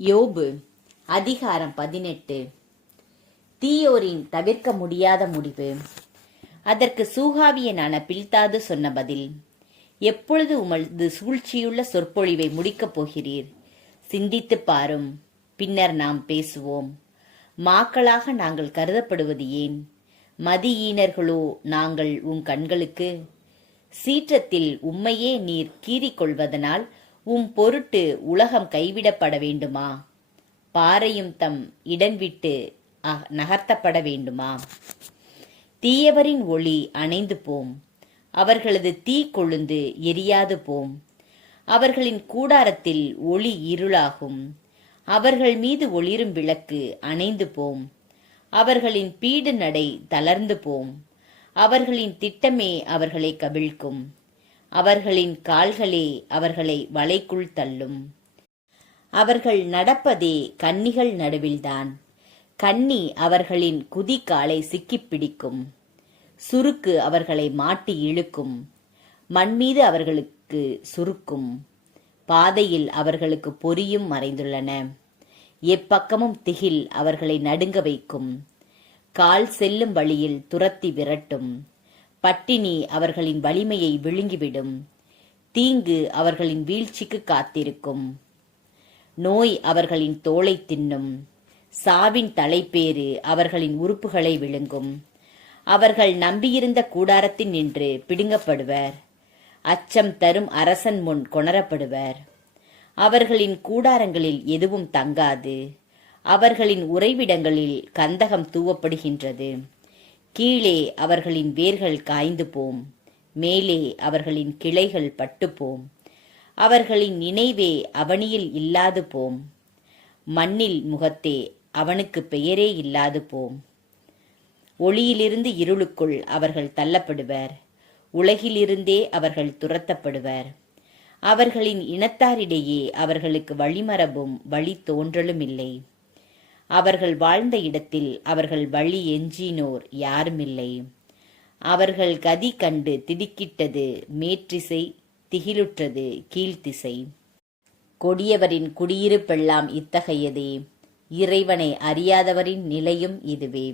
யோபு அதிகாரம் 18. தீயோரின் தவிர்க்க முடியாத முடிவு. அதற்கு சூகாவியனான பில்தாது சொன்ன பதில்: எப்பொழுது உமது சூழ்ச்சியுள்ள சொற்பொழிவை முடிக்கப் போகிறீர்? சிந்தித்துப் பாரும், பின்னர் நாம் பேசுவோம். மாக்களாக நாங்கள் கருதப்படுவது ஏன்? மதியீனர்களோ நாங்கள் உம் கண்களுக்கு? சீற்றத்தில் உம்மையே நீர் கீறிக்கொள்வதனால் உம் பொருட்டு உலகம் கைவிடப்பட வேண்டுமா? பாறையும் தம் இடம் விட்டு நகர்த்தப்பட வேண்டுமா? தீயவரின் ஒளி அணைந்து போம், அவர்களது தீ கொழுந்து எரியாது போம். அவர்களின் கூடாரத்தில் ஒளி இருளாகும், அவர்கள் மீது ஒளிரும் விளக்கு அணைந்து போம். அவர்களின் பீடு நடை தளர்ந்து போம், அவர்களின் திட்டமே அவர்களை கவிழ்க்கும். அவர்களின் கால்களே அவர்களை வலைக்குள் தள்ளும். அவர்கள் நடப்பதே கன்னிகள் நடுவில்தான். கன்னி அவர்களின் குதிக்காலை சிக்கிப் பிடிக்கும். சுருக்கு அவர்களை மாட்டி இழுக்கும், மண்மீது அவர்களுக்கு சுருக்கும். பாதையில் அவர்களுக்கு பொறியும் மறைந்துள்ளன. எப்பக்கமும் திகில் அவர்களை நடுங்க வைக்கும். கால் செல்லும் வழியில் துரத்தி விரட்டும். பட்டினி அவர்களின் வலிமையை விழுங்கிவிடும். தீங்கு அவர்களின் வீழ்ச்சிக்கு காத்திருக்கும். நோய் அவர்களின் தோலை தின்னும். சாவின் தலைப்பேறு அவர்களின் உறுப்புகளை விழுங்கும். அவர்கள் நம்பியிருந்த கூடாரத்தில் நின்று பிடுங்கப்படுவர். அச்சம் தரும் அரசன் முன் கொணரப்படுவர். அவர்களின் கூடாரங்களில் எதுவும் தங்காது. அவர்களின் உறைவிடங்களில் கந்தகம் தூவப்படுகின்றது. கீழே அவர்களின் வேர்கள் காய்ந்து போம், மேலே அவர்களின் கிளைகள் பட்டுப்போம். அவர்களின் நினைவே அவனியில் இல்லாது போம், மண்ணில் முகத்தே அவனுக்கு பெயரே இல்லாது போம். ஒளியிலிருந்து இருளுக்குள் அவர்கள் தள்ளப்படுவர், உலகிலிருந்தே அவர்கள் துரத்தப்படுவர். அவர்களின் இனத்தாரிடையே அவர்களுக்கு வழிமரபும் வழி தோன்றலும் இல்லை. அவர்கள் வாழ்ந்த இடத்தில் அவர்கள் வழி எஞ்சினோர் யாருமில்லை. அவர்கள் கதி கண்டு திடுக்கிட்டது மேற்றிசை, திகிலுற்றது கீழ்த்திசை. கொடியவரின் குடியிருப்பெல்லாம் இத்தகையதே, இறைவனை அறியாதவரின் நிலையும் இதுவே.